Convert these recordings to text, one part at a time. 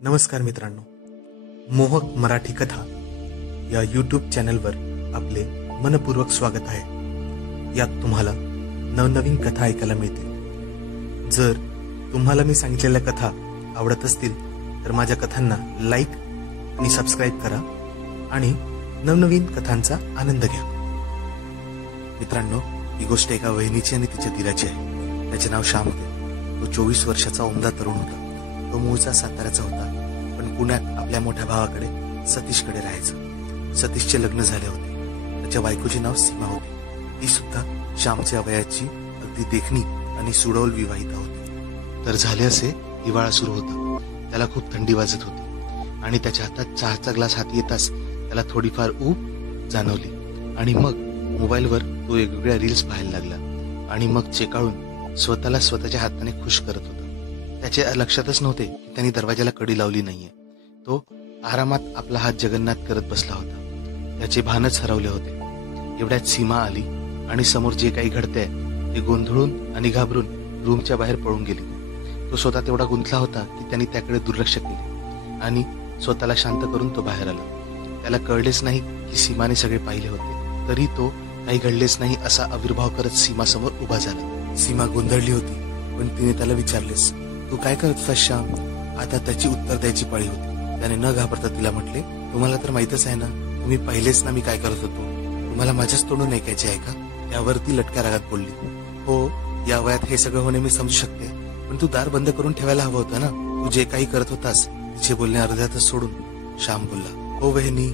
नमस्कार मित्रांनो, मोहक मराठी कथा या यूट्यूब चॅनलवर आपले मनपूर्वक स्वागत आहे। यात तुम्हाला नवनवीन कथा ऐकायला मिळतील। जर तुम्हाला मी सांगितलेल्या कथा आवडत असतील तर माझ्या कथांना लाईक आणि सबस्क्राईब करा आणि नवनवीन कथांचा आनंद घ्या। मित्रांनो, ही गोष्ट एका वहिनीची आणि तिच्या दिराची आहे। त्याचे नाव श्याम होते। तो 24 वर्षाचा उमदा तरुण होता। तो मूळचा साताऱ्याचा होता, पण पुण्यात आपल्या मोठ्या भावाकडे सतीशकडे राहायचा। सतीशचे लग्न झाले होते। त्याच्या बायकोचे नाव सीमा होते। ती सुद्धा श्यामच्या वयाची अगदी देखणी आणि सुडौल विवाहिता होती। तर झाले असे, हिवाळा सुरू होता। त्याला खूप थंडी वाजत होती आणि त्याच्या हातात चहाचा ग्लास हाती येताच त्याला थोडीफार ऊब जाणवली आणि मग मोबाईलवर तो वेगवेगळ्या रील्स पाहायला लागला आणि मग चेकाळून स्वतःला स्वतःच्या हाताने खुश करत होता। त्याच्या लक्षातच नव्हते की त्यांनी दरवाजाला कडी लावली नाहीये। तो आरामात आपला हात जगन्नाथ करत बसला होता। त्याचे भानच हरवले होते। एवढ्यात सीमा आली आणि समोर जे काही घडतंय ते गोंधळून आणि घाबरून रूमच्या बाहेर पळून गेली। तो स्वतः तेवढा गुंतला होता की त्यांनी त्याकडे दुर्लक्ष केले आणि स्वतःला शांत करून तो बाहेर आला। त्याला कळलेच नाही की सीमाने सगळे पाहिले होते, तरी तो काही घडलेच नाही असा आविर्भाव करत सीमासमोर उभा झाला। सीमा गोंधळली होती, पण तिने त्याला विचारलेस, तू काय करत होतास श्याम? आता त्याची उत्तर द्यायची पाळी होती। त्याने न घाबरता तिला म्हटले, तुम्हाला तर माहितच आहे ना, तुम्ही पाहिलेच ना मी काय करत होतो। तुम्हाला माझ्याच तोंडून ऐकायचे आहे का? त्यावरती लटक्या रागात बोलली, हो, या वयात हे सगळं होणे मी समजू शकते, पण तू दार बंद करून ठेवायला हवं होतं ना। तू जे काही करत होतास तिचे बोलणे अर्ध्यातच सोडून श्याम बोलला, हो वहिनी,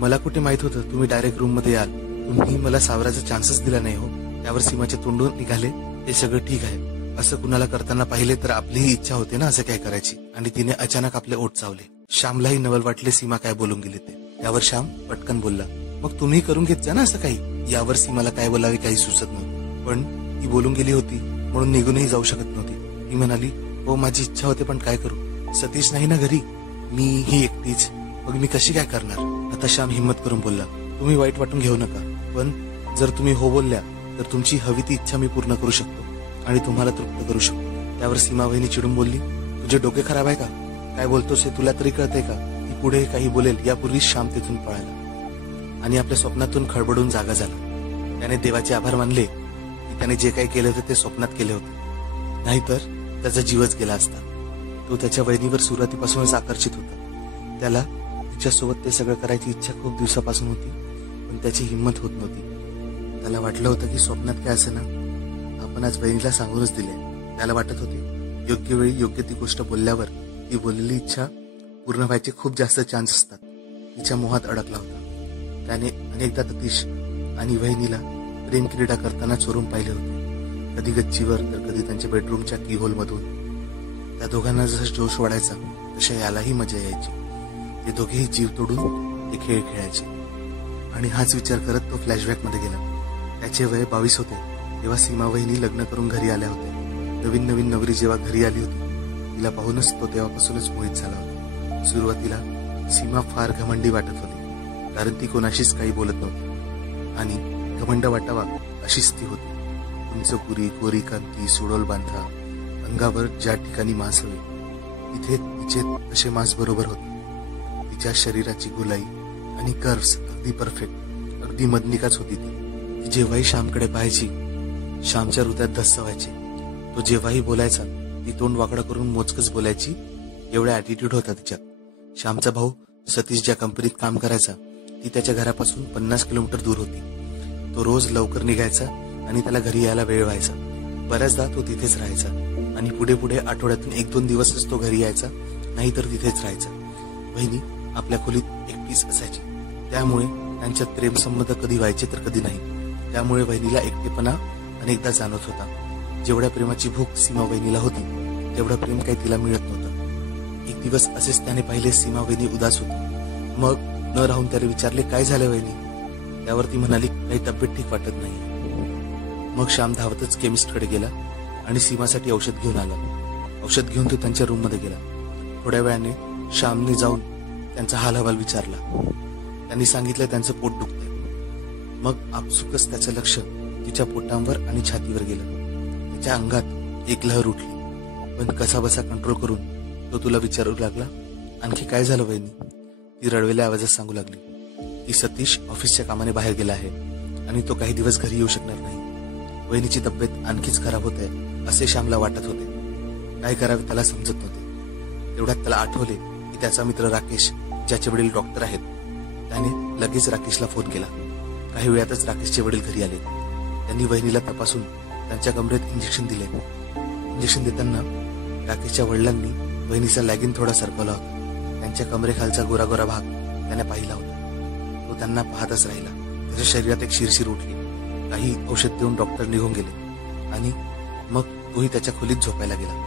मला कुठे माहित होतं तुम्ही डायरेक्ट रूम मध्ये याल। तुम्ही मला सावरायचा चान्सच दिला नाही हो। त्यावर सीमाच्या तोंडून निघाले, ते सगळं ठीक आहे, असं कुणाला करताना पाहिले तर आपलीही इच्छा होते ना असं काय करायची। आणि तिने अचानक आपले ओठ चावले। श्यामलाही नवल वाटले सीमा काय बोलून गेली ते। त्यावर श्याम पटकन बोलला, मग तुम्ही करून घेत जा ना असं काही। यावर सीमाला काय बोलावे काही सुचत नव्हते, पण ती बोलून गेली होती म्हणून निघूनही जाऊ शकत नव्हती। ती म्हणाली, हो माझी इच्छा होते, पण काय करू, सतीश नाही ना घरी, मी ही एकटीच, मग मी कशी काय करणार। आता श्याम हिम्मत करून बोलला, तुम्ही वाईट वाटून घेऊ नका, पण जर तुम्ही हो बोलल्या तर तुमची हवी ती इच्छा मी पूर्ण करू शकतो आणि तुम्हाला तृप्त करू शकतो। त्यावर सीमा वहिनी चिडून बोलली, तुझे डोके खराब आहे का? काय बोलतोस हे तुला तरी कळतंय का? ती पुढे काही बोलेल यापूर्वी श्याम तिथून पळाला आणि आपल्या स्वप्नातून खडबडून जागा झाला। त्याने देवाचे आभार मानले की त्याने जे काही केले होते ते स्वप्नात केले होते, नाहीतर त्याचा जीवच गेला असता। तो त्याच्या वहिनीवर सुरुवातीपासूनच आकर्षित होता। त्याला तिच्यासोबत ते सगळं करायची इच्छा खूप दिवसापासून होती, पण त्याची हिंमत होत नव्हती। त्याला वाटलं होतं की स्वप्नात काय असे ना, आपण आज वहिनीला सांगूनच दिले। त्याला वाटत होते योग्य वेळी योग्य ती गोष्ट बोलल्यावर ती बोललेली इच्छा पूर्ण व्हायचे खूप जास्त चान्स असतात। तिच्या मोहात अडकला होता। त्याने अनेकदा सतीश आणि वहिनीला प्रेम क्रीडा करताना चोरून पाहिले होते, कधी गच्चीवर तर कधी त्यांच्या बेडरूमच्या कीहोल मधून। त्या दोघांना जसं जोश वाढायचा तशा यालाही मजा यायची। ते दोघेही जीव तोडून ते खेळ खेळायचे आणि हाच विचार करत तो फ्लॅशबॅक मध्ये गेला। त्याचे वय 22 होते तेव्हा सीमा वहिनी लग्न करून घरी आल्या होत्या। नवीन नवीन नवरी जेव्हा घरी आली होती तिला पाहूनच तो तेव्हापासूनच मोहित झाला होता। सुरुवातीला सीमा फार घमंडी वाटत होती, कारण ती कोणाशीच काही बोलत नव्हती आणि घमंड वाटावा अशीच ती होती। उंचपुरी, गोरी कांती, सुडोल बांधा, अंगावर ज्या ठिकाणी मांस हवे तिथे तिचे असे मांस बरोबर होते। तिच्या शरीराची गोलाई आणि कर्व्स अगदी परफेक्ट, अगदी मदनिकाच होती ती जेव्हाही श्यामकडे पाहायची श्यामच्या हृदयात धस्स व्हायचे। तो जेव्हाही बोलायचा ती तोंड वाकडं करून मोजकच बोलायची, एवढा ऍटिट्यूड होता तिच्यात। श्यामचा भाऊ सतीश ज्या कंपनीत काम करायचा ती त्याच्या घरापासून 50 किलोमीटर दूर होती। तो रोज लवकर निघायचा आणि त्याला घरी यायला वेळ व्हायचा। बऱ्याचदा तो तिथेच राहायचा आणि पुढे पुढे आठवड्यातून 1-2 दिवसच तो घरी यायचा, नाहीतर तिथेच राहायचा। वहिनी आपल्या खोलीत एकटीच असायची, त्यामुळे त्यांच्यात प्रेम संबंध कधी व्हायचे तर कधी नाही। त्यामुळे वहिनीला एकटेपणा अनेकदा जाणवत होता। जेवढ्या प्रेमाची भूक सीमा वहिनीला होती तेवढं प्रेम काही तिला मिळत नव्हतं। एक दिवस असेच त्याने पाहिले सीमा वहिनी उदास होती। मग न राहून त्याने विचारले, काय झालं वहिनी? त्यावर ती म्हणाली, काही तब्येत ठीक वाटत नाही। मग श्याम धावतच केमिस्टकडे गेला आणि सीमासाठी औषध घेऊन आला। औषध घेऊन तो त्यांच्या रूम मध्ये गेला। थोड्या वेळाने श्यामने जाऊन त्यांचा हालहवाल विचारला। त्यांनी सांगितलं त्यांचं पोट दुखतंय। मग आपसुकच त्याचं लक्ष तिच्या पोटांवर आणि छातीवर गेलं। तिच्या अंगात एक लहर उठली, पण कसा बसा कंट्रोल करून तो तुला विचारू लागला, आणखी काय झालं वहिनी? ती रडवेल्या आवाजात सांगू लागली की सतीश ऑफिसच्या कामाने बाहेर गेला आहे आणि तो काही दिवस घरी येऊ शकणार नाही. वहिनीची तब्येत आणखीच खराब होत आहे असे श्यामला वाटत होते. काय करावे त्याला समजत नव्हते. तेवढ्यात त्याला आठवले की त्याचा मित्र राकेश, ज्याचे वडील डॉक्टर आहेत, त्याने लगेच राकेशला फोन केला. काही वेळातच राकेशचे वडील घरी आले. त्यांनी वहिनीला तपासून त्यांच्या कमरेत इंजेक्शन दिले. इंजेक्शन देताना राकेशच्या वडिलांनी वहिनीचा लॅगिन थोडा सरकवला होता. त्यांच्या कमरेखालचा गोरा भाग त्याने पाहिला होता. तो त्यांना पाहतच राहिला. त्याच्या शरीरात एक शिरशीर उठली. काही औषध देऊन डॉक्टर निघून गेले आणि मग तोही त्याच्या खोलीत झोपायला गेला.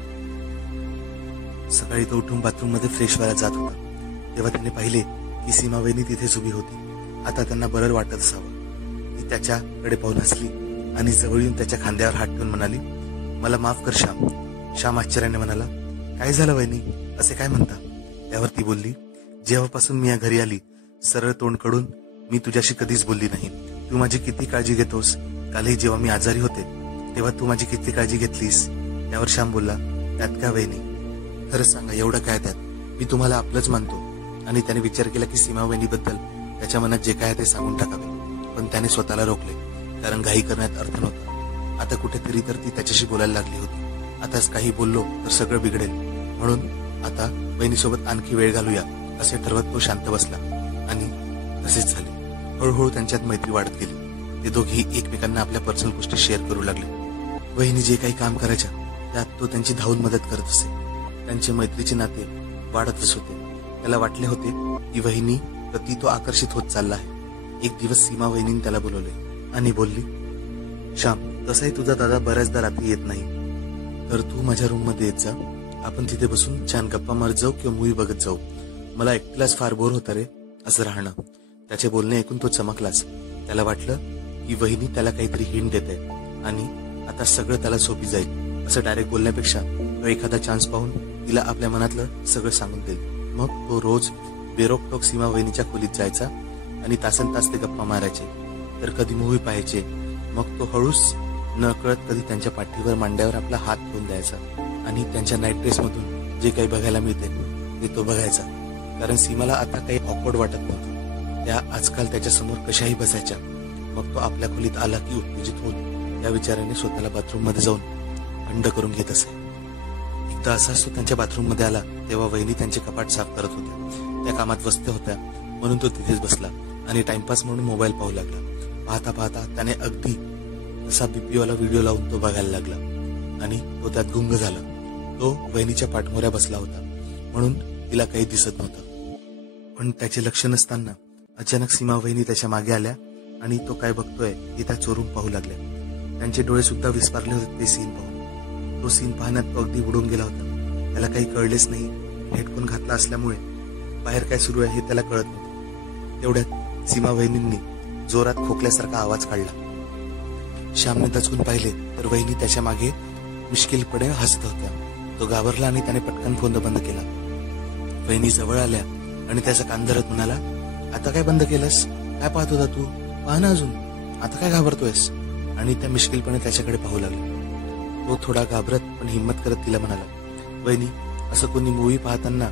सकाळी तो उठून बाथरूम मध्ये फ्रेश व्हायला जात होता तेव्हा त्याने पाहिले की सीमा वहिनी तिथेच उभी होती. आता त्यांना बरं वाटत असावं. ती त्याच्याकडे पाहून हसली आणि जवळ येऊन त्याच्या खांद्यावर हात ठेवून म्हणाली, मला माफ कर श्याम. श्याम आश्चर्याने म्हणाला, काय झालं वहिनी, असे काय म्हणता? त्यावर ती बोलली, जेव्हापासून मी या घरी आली सरळ तोंड कडून मी तुझ्याशी कधीच बोलली नाही. तू माझी किती काळजी घेतोस. कालही जेव्हा मी आजारी होते तेव्हा तू माझी किती काळजी घेतलीस. त्यावर श्याम बोलला, त्यात काय वहिनी, खरंच सांगा एवढं काय त्यात? मी तुम्हाला आपलंच मानतो. आणि त्याने विचार केला की सीमा वहिनीबद्दल त्याच्या मनात जे काय ते सांगून टाकावे, पण त्याने स्वतःला रोखले, कारण घाई करण्यात अर्थ नव्हता. आता कुठेतरी तर ती त्याच्याशी बोलायला लागली होती. आताच काही बोललो तर सगळं बिघडेल, म्हणून आता बहिणीसोबत आणखी वेळ घालूया असे ठरवत तो शांत बसला. आणि तसेच झाले. हळूहळू त्यांच्यात मैत्री वाढत गेली. ते दोघेही एकमेकांना आपल्या पर्सनल गोष्टी शेअर करू लागले. वहिनी जे काही काम करायच्या त्यात तो त्यांची धावून मदत करत असे. त्यांचे मैत्रीचे नाते वाढतच होते. त्याला वाटले होते की वहिनी प्रति तो आकर्षित होत चालला आहे. एक दिवस सीमा वहिनीने त्याला बोलवले आणि बोलली, श्याम, तसाही तुझा दादा बऱ्याचदा रात्री येत नाही, तर तू माझ्या रूम मध्ये येत जा. आपण तिथे बसून छान गप्पा मारत जाऊ किंवा मूवी बघत जाऊ. मला एकटीलाच फार बोर होतं रे असं राहणं. त्याचे बोलणे ऐकून तो चमकलाच. त्याला वाटलं की वहिनी त्याला काहीतरी हिंट देते आणि आता सगळं त्याला सोपी जाईल. असं डायरेक्ट बोलण्यापेक्षा तो एखादा चान्स पाहून तिला आपल्या मनातलं सगळं सांगून देईल. मग तो रोज बेरोकटोक सीमा वहिनीच्या खोलीत जायचा आणि तासन तास ते गप्पा मारायचे, तर कधी मूवी पाहायचे. मग तो हळूच न कळत कधी त्यांच्या पाठीवर मांड्यावर आपला हात ठेवून द्यायचा आणि त्यांच्या नाईट ड्रेस मधून जे काही बघायला मिळते ते तो बघायचा. कारण सीमाला आता काही ऑकवर्ड वाटत नव्हतं. त्या आजकाल त्याच्यासमोर कशाही बसायच्या. मग तो आपल्या खोलीत आला की उत्तेजित होऊन त्या विचाराने स्वतःला बाथरूम मध्ये जाऊन थंड करून घेत असे. एकदा असाच तो त्यांच्या बाथरूम मध्ये आला तेव्हा वहिनी त्यांचे कपाट साफ करत होत्या. त्या कामात व्यस्त होत्या म्हणून तो तिथेच बसला आणि टाइमपास म्हणून मोबाईल पाहू लागला. पाहता पाहता त्याने अगदी असा बीपीवाला व्हिडिओ लावून तो बघायला लागला आणि तो त्यात गुंग झाला. तो वहिनीच्या पाठमोऱ्या बसला होता म्हणून तिला काही दिसत नव्हतं. पण त्याचे लक्ष नसताना अचानक सीमा वहिनी त्याच्या मागे आल्या आणि तो काय बघतोय हे त्या चोरून पाहू लागल्या. त्यांचे डोळे सुद्धा विस्पारले होते ते सीन पाहून. तो सीन पाहण्यात तो अगदी बुडून गेला होता. त्याला काही कळलेच नाही. हेडफोन घातला असल्यामुळे बाहेर काय सुरू आहे हे त्याला कळत नव्हतं. तेवढ्यात सीमा वहिनींनी जोरात खोकल्यासारखा आवाज काढला. श्यामने दचकून पाहिले तर वहिनी त्याच्या मागे मिश्किलपणे हसत होत्या. तो घाबरला आणि त्याने पटकन फोन बंद केला. वहिनी जवळ आल्या आणि त्याचा कान धरत म्हणाला, आता काय बंद केलंस? काय पाहत होता तू? पाह ना अजून, आता काय घाबरतोयस? आणि त्या मिश्किलपणे त्याच्याकडे पाहू लागला. तो थोडा घाबरत पण हिंमत करत तिला म्हणाला, वहिनी, असं कोणी मूवी पाहताना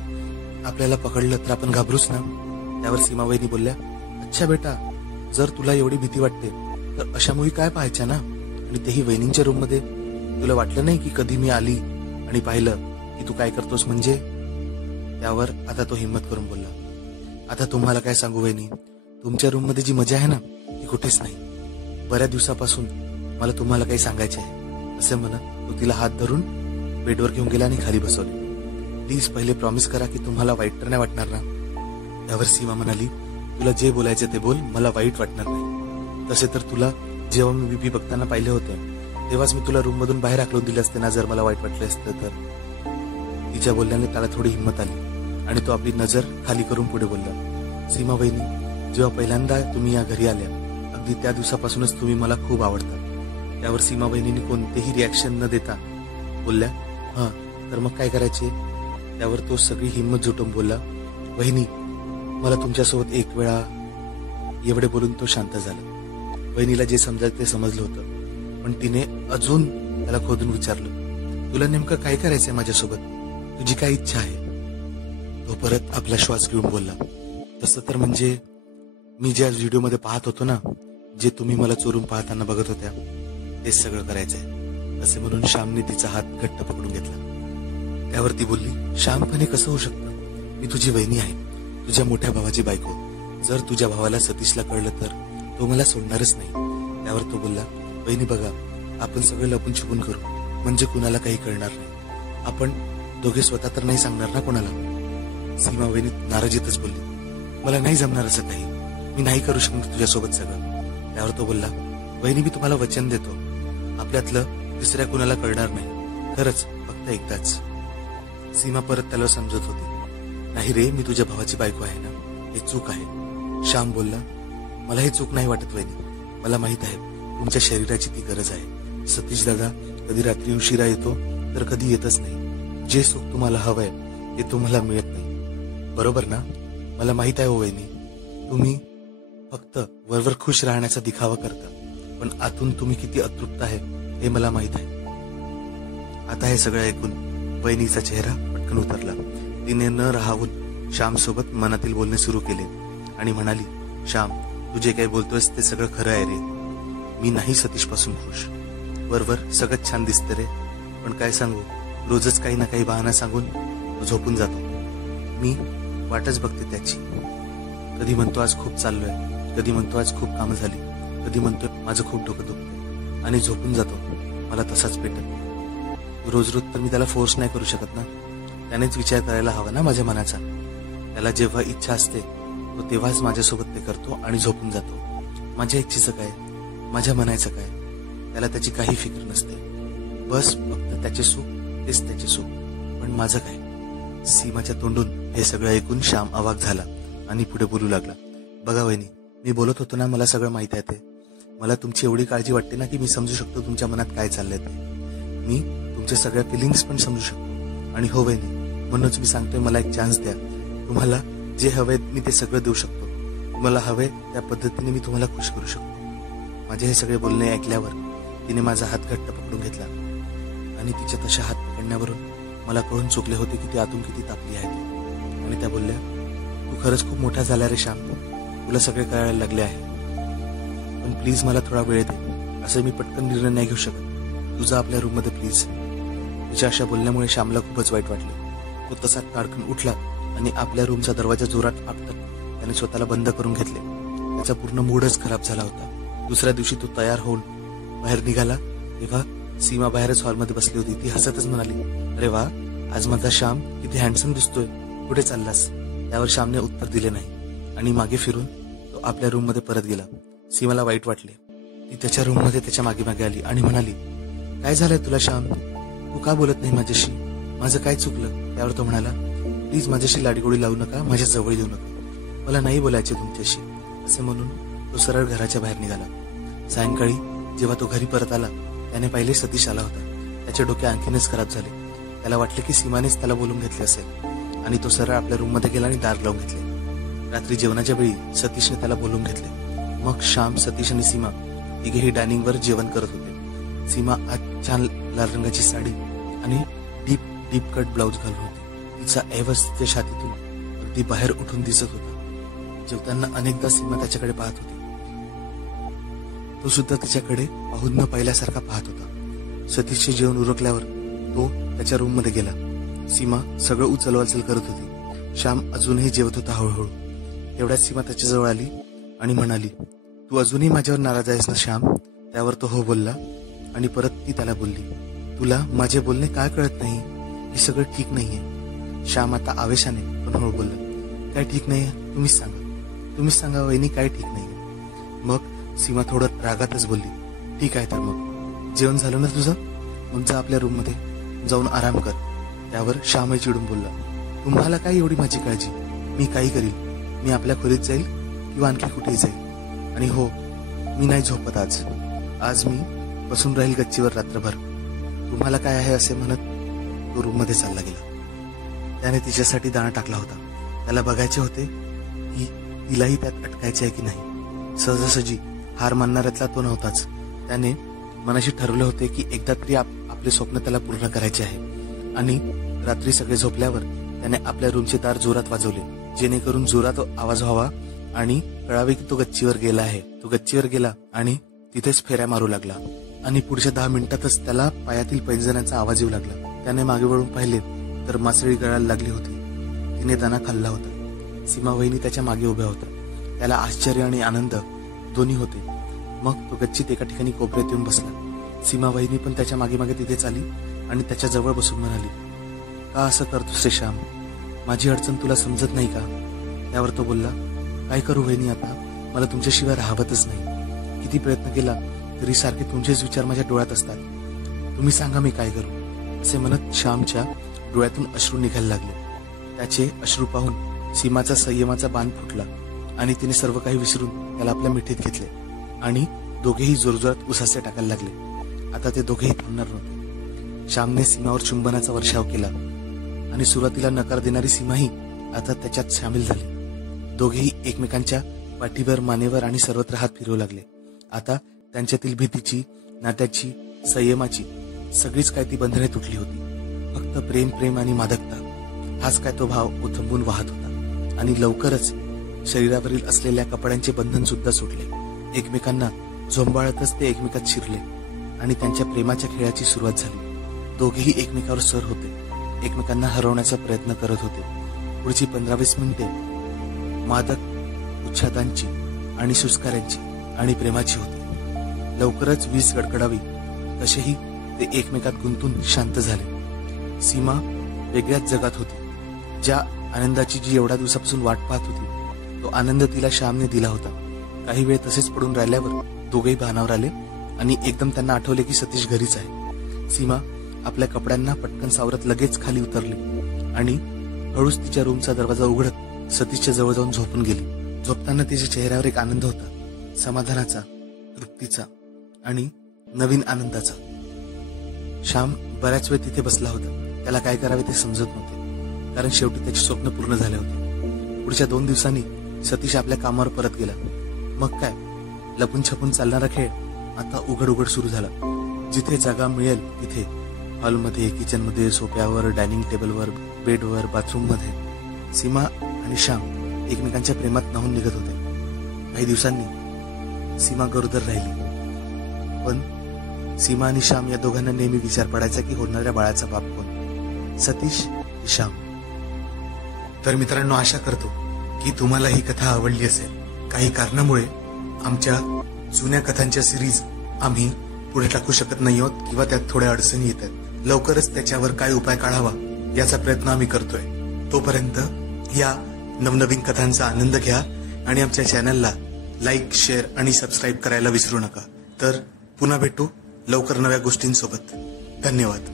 आपल्याला पकडलं तर आपण घाबरूच ना. त्यावर सीमा वहिनी बोलल्या, अच्छा बेटा, जर तुला एवढी भीती वाटते तर अशा मूवी काय पाहायच्या ना, आणि तेही वहिनींच्या रूम मध्ये. तुला वाटलं नाही की कधी मी आली आणि पाहिलं की तू काय करतोस म्हणजे? त्यावर आता तो हिंमत करून बोलला, आता तुम्हाला काय सांगू वहिनी, तुमच्या रूम मध्ये जी मजा आहे ना ती कुठेच नाही. बऱ्याच दिवसापासून मला तुम्हाला काही सांगायचे आहे. असे म्हणत तो तिला हात धरून बेडवर घेऊन गेला आणि खाली बसवले. प्लीज पहिले प्रॉमिस करा की तुम्हाला वाईट तर नाही वाटणार ना. त्यावर सीमा म्हणाली, तुला जे बोलायचे ते बोल, मला वाईट वाटणार नाही. तसे तर तुला जेव्हा मी बीपी बघताना पाहिले होते तेव्हाच मी तुला रूम मधून बाहेर हाकलून दिले असते ना, जर मला वाईट वाटले असतं तर. तिच्या बोलण्याने त्याला थोडी हिंमत आली आणि तो आपली नजर खाली करून पुढे बोलला, सीमा वहिनी, जेव्हा पहिल्यांदा तुम्ही या घरी आल्या अगदी त्या दिवसापासूनच तुम्ही मला खूप आवडता. त्यावर सीमा वहिनीने कोणतेही रिॲक्शन न देता बोलल्या, हा तर मग काय करायचे? त्यावर तो सगळी हिंमत जुटून बोलला, वहिनी, मला तुमच्यासोबत एक वेळा. एवढे बोलून तो शांत झाला. वहिनीला जे समजायचं ते समजलं होतं, पण तिने अजून त्याला खोदून विचारलं, तुला नेमकं काय करायचंय माझ्यासोबत? तुझी काय इच्छा आहे? तो परत आपला श्वास घेऊन बोलला, तसं तर म्हणजे मी ज्या व्हिडिओमध्ये पाहत होतो ना, जे तुम्ही मला चोरून पाहताना बघत होत्या, तेच सगळं करायचंय, असे म्हणून श्यामने तिचा हात घट्ट पकडून घेतला. त्यावर ती बोलली, श्याम पण हे कसं होऊ शकतं? मी तुझी वहिनी आहे, तुझ्या मोठ्या भावाची बायको. जर तुझ्या भावाला सतीशला कळलं तर तो मला सोडणारच नाही. त्यावर तो बोलला, वहिनी बघा, आपण सगळं लपून छुपून करू, म्हणजे कुणाला काही कळणार नाही. आपण दोघे स्वतः तर नाही सांगणार ना कोणाला. सीमा वहिनी नाराजीतच बोलली, मला नाही जमणार असं काही, मी नाही करू शकणार तुझ्यासोबत सगळं. त्यावर तो बोलला, वहिनी मी तुम्हाला वचन देतो, आपल्यातलं तिसऱ्या कुणाला कळणार नाही, खरंच, फक्त एकदाच. सीमा परत त्याला समजत होती, नाही रे, मी तुझ्या भावाची बायको आहे ना, हे चूक आहे. श्याम बोलला, मला हे चूक नाही वाटत वहिनी, मला माहित आहे तुमच्या शरीराची ती गरज आहे. सतीश दादा कधी रात्री उशिरा येतो तर कधी येतच नाही. जे सुख तुम्हाला हवंय ते तुम्हाला मिळत नाही, बरोबर ना? मला माहित आहे हो वहिनी, तुम्ही फक्त वरवर खुश राहण्याचा दिखावा करता, पण आतून तुम्ही किती अतृप्त आहे हे मला माहित आहे. आता हे सगळं ऐकून वहिनीचा चेहरा पटकन उतरला. तिने न राहून श्याम सोबत मनातील बोलणे सुरू केले आणि म्हणाली, श्याम, तू जे काही बोलतोयस ते सगळं खरं आहे रे. मी नाही सतीश पासून खुश. वरवर सगळं छान दिसतं रे, पण काय सांगू, रोजच काही ना काही बहाणा सांगून तो झोपून जातो. मी वाटच बघते त्याची. कधी म्हणतो आज खूप चाललोय, कधी म्हणतो आज खूप कामं झाली, कधी म्हणतो माझं खूप डोकं दुखतं आणि झोपून जातो. मला तसाच पेटत. रोज रोज तर मी त्याला फोर्स नाही करू शकत ना, त्यानेच विचार करायला हवा ना माझ्या मनाचा. त्याला जेव्हा इच्छा असते तो तेव्हाच माझ्यासोबत ते करतो आणि झोपून जातो. माझ्या इच्छेचं काय, माझ्या मनाचं काय, त्याला त्याची काही फिकर नसते. बस फक्त त्याचे सुख तेच त्याचे सुख, पण माझं काय? सीमाच्या तोंडून हे सगळं ऐकून श्याम अवाक झाला आणि पुढे बोलू लागला, बघा वहिनी, मी बोलत होतो ना, मला सगळं माहित आहे ते. मला तुमची एवढी काळजी वाटते ना की मी समजू शकतो तुमच्या मनात काय चाललंय ते. मी तुमच्या सगळ्या फिलिंग्स पण समजू शकतो. आणि हो वहिनी, म्हणूनच मी सांगतोय, मला एक चान्स द्या. तुम्हाला जे हवंय मी ते सगळं देऊ शकतो. तुम्हाला हवंय त्या पद्धतीने मी तुम्हाला खुश करू शकतो. माझे हे सगळे बोलणे ऐकल्यावर तिने माझा हात घट्ट पकडून घेतला आणि तिच्या तशा हात पकडण्यावरून मला कळून चुकले होते की ती आतून किती तापली आहे. आणि त्या बोलल्या, तू खरंच खूप मोठा झाला रे श्याम, तुला सगळे कळायला लागले आहे, पण प्लीज मला थोडा वेळ दे. असं मी पटकन निर्णय नाही घेऊ शकत. तुझा आपल्या रूममध्ये प्लीज. तिच्या अशा बोलण्यामुळे श्यामला खूपच वाईट वाटले. तो तसा ताडकन उठला आणि आपल्या रूमचा दरवाजा जोरात आपटत त्याने स्वतःला बंद करून घेतले. त्याचा पूर्ण मूडच खराब झाला होता. दुसऱ्या दिवशी तो तयार होऊन बाहेर निघाला तेव्हा सीमा बाहेरच हॉलमध्ये बसली होती. ती हसतच म्हणाली, अरे वा, आज माझा श्याम किती हँडसम दिसतोय, कुठे चाललास? त्यावर श्यामने उत्तर दिले नाही आणि मागे फिरून तो आपल्या रूममध्ये परत गेला. सीमाला वाईट वाटले. ती त्याच्या रूममध्ये त्याच्या मागे मागे आली आणि म्हणाली, काय झालंय तुला श्याम? तू का बोलत नाही माझ्याशी? माझं काय चुकलं? त्यावर तो म्हणाला, प्लीज माझ्याशी लाडीगोडी लावू नका, माझ्या जवळ येऊ नका, मला नाही बोलायचे तुमच्याशी. असे म्हणून तो सरळ घराच्या बाहेर निघाला. सायंकाळी जेव्हा तो घरी परत आला त्याने पाहिले सतीश आला होता. त्याचे डोके आणखीनच खराब झाले. त्याला वाटले की सीमानेच त्याला बोलून घेतले असेल आणि तो सरळ आपल्या रूममध्ये गेला आणि दार लावून घेतले. रात्री जेवणाच्या वेळी सतीशने त्याला बोलून घेतले. मग श्याम, सतीश आणि सीमा तिघेही डायनिंगवर जेवण करत होते. सीमा आज छान लाल रंगाची साडी आणि डीप कट ब्लाउज घालून होती. तिचा ऐवज तिच्या छातीतून अगदी बाहेर उठून दिसत होता. जेवताना अनेकदा सीमा त्याच्याकडे पाहत होती. तो सुद्धा तिच्याकडे पाहून न पाहिल्यासारखा पाहत होता. सतीशचे जेवण उरकल्यावर तो त्याच्या रूममध्ये गेला. सीमा सगळं उचलवाचल करत होती. श्याम अजूनही जेवत होता हळूहळू. एवढ्यात सीमा त्याच्याजवळ आली आणि म्हणाली, तू अजूनही माझ्यावर नाराज आहेस ना श्याम? त्यावर तो हो बोलला आणि परत ती त्याला बोलली, तुला माझे बोलणे काय कळत नाही? हे सगळं ठीक नाहीये. श्याम आता आवेशाने पण हळू बोलला, काय ठीक नाहीये? तुम्हीच सांगा वहिनी, काय ठीक नाहीये? मग सीमा थोडं रागातच बोलली, ठीक आहे तर मग जेवण झालं ना तुझं? मग जा आपल्या रूममध्ये जाऊन आराम कर. त्यावर श्यामही चिडून बोलला, तुम्हाला काय एवढी माझी काळजी? मी काही करील. मी आपल्या खोलीत जाईल किंवा आणखी कुठेही जाईल. आणि हो, मी नाही झोपत आज मी बसून राहील गच्चीवर रात्रभर. तुम्हाला काय आहे असे म्हणत तो रूममध्ये चालला गेला. त्याने तिच्यासाठी दाणा टाकला होता. त्याला बघायचे होते की तिलाही त्यात अटकायचे आहे की नाही. सहजासहजी हार मानणाऱ्यातला तो नव्हताच. त्याने मनाशी ठरवले होते की एकदा तरी आपले स्वप्न त्याला पूर्ण करायचे आहे. आणि रात्री सगळे झोपल्यावर त्याने आपल्या रूमचे दार जोरात वाजवले, जेणेकरून जोरात आवाज व्हावा आणि कळावे की तो गच्चीवर गेला आहे. तो गच्चीवर गेला आणि तिथेच फेऱ्या मारू लागला आणि पुढच्या 10 मिनिटातच त्याला पायातील पैंजणाचा आवाज येऊ लागला. त्याने मागे वळून पाहिले तर मासळी गळायला लागली होती. तिने दाणा खाल्ला होता. सीमा वहिनी त्याच्या मागे उभ्या होत्या. त्याला आश्चर्य आणि आनंद दोन्ही होते. मग तो गच्चीत एका ठिकाणी कोपऱ्यात येऊन बसला. सीमा वहिनी पण त्याच्या मागे मागे तिथेच आली आणि त्याच्या जवळ बसून म्हणाली, का असं करतोस रे श्याम? माझी अडचण तुला समजत नाही का? त्यावर तो बोलला, काय करू वहिनी, आता मला तुमच्याशिवाय राहवतच नाही. किती प्रयत्न केला तरी सारखे तुमचेच विचार माझ्या डोळ्यात असतात. तुम्ही सांगा मी काय करू? असे म्हणत श्यामच्या डोळ्यातून अश्रू निघायला लागले. त्याचे अश्रू पाहून सीमाचा संयमाचा बांध फुटला आणि तिने सर्व काही विसरून त्याला आपल्या मिठीत घेतले आणि दोघेही जोरजोरात उसासे टाकायला लागले. आता ते दोघेही थांबणार नव्हते. श्यामने सीमावर चुंबनाचा वर्षाव केला आणि सुरुवातीला नकार देणारी सीमाही आता त्याच्यात सामील झाली. दोघेही एकमेकांच्या पाठीवर, मानेवर आणि सर्वत्र हात फिरवू लागले. आता त्यांच्यातील भीतीची, नात्याची, संयमाची सगळीच काय ती बंधने तुटली होती. फक्त प्रेम, प्रेम आणि मादकता हाच काय तो भाव ओथंबून वाहत होता. आणि लवकरच शरीरावरील असलेल्या कपड्यांचे बंधन सुद्धा सुटले. एकमेकांना झोंबाळतच ते एकमेकात शिरले आणि त्यांच्या प्रेमाच्या खेळाची सुरुवात झाली. दोघेही एकमेकावर सर होते, एकमेकांना हरवण्याचा प्रयत्न करत होते. पुढची 15-20 मिनिटे मादक, उच्छादांची आणि सुस्कार्यांची आणि प्रेमाची होती. लवकरच वीज कडकडावी तसेही ते एकमेकात गुंतून शांत झाले. सीमा वेगळ्याच जगात होती. ज्या आनंदाची जी एवढ्या दिवसापासून वाट पाहत होती तो आनंद तिला श्यामने दिला होता. काही वेळ तसेच पडून राहिल्यावर दोघेही भानावर आले आणि एकदम त्यांना आठवले की सतीश घरीच आहे. सीमा आपल्या कपड्यांना पटकन सावरत लगेच खाली उतरली आणि हळूच तिच्या रूमचा दरवाजा उघडत सतीशच्या जवळ जाऊन झोपून गेली. झोपताना तिच्या चेहऱ्यावर एक आनंद होता, समाधानाचा, तृप्तीचा आणि नवीन आनंदाचा. श्याम बऱ्याच वेळ तिथे बसला होता. त्याला काय करावे ते समजत नव्हते, कारण शेवटी त्याचे स्वप्न पूर्ण झाले होते. पुढच्या 2 दिवसांनी सतीश आपल्या कामावर परत गेला. मग काय, लपून छपून चालणारा खेळ आता उघड उघड सुरू झाला. जिथे जागा मिळेल तिथे, हॉलमध्ये, किचनमध्ये, सोफ्यावर, डायनिंग टेबलवर, बेडवर, बाथरूममध्ये सीमा आणि श्याम एकमेकांच्या प्रेमात न्हाऊन निघत होते. काही दिवसांनी सीमा गरोदर राहिली. पण सीमा आणि श्याम या दोघांना नेहमी विचार पडायचा की होणाऱ्या बाळाचा बाप कोण, सतीश की श्याम. तर मित्रांनो, आशा करतो की तुम्हाला ही कथा आवडली असेल. काही कारणामुळे आमच्या जुन्या कथांच्या सिरीज आम्ही पुढे टाकू शकत नाही आहोत किंवा त्यात थोड्या अडचणी येतात. लवकरच त्याच्यावर काय उपाय काढावा याचा प्रयत्न आम्ही करतोय. तोपर्यंत या नवनवीन कथांचा आनंद घ्या आणि आमच्या चॅनलला लाईक, शेअर आणि सबस्क्राईब करायला विसरू नका. तर पुन्हा भेटू लवकर नव्या गोष्टींसोबत. धन्यवाद.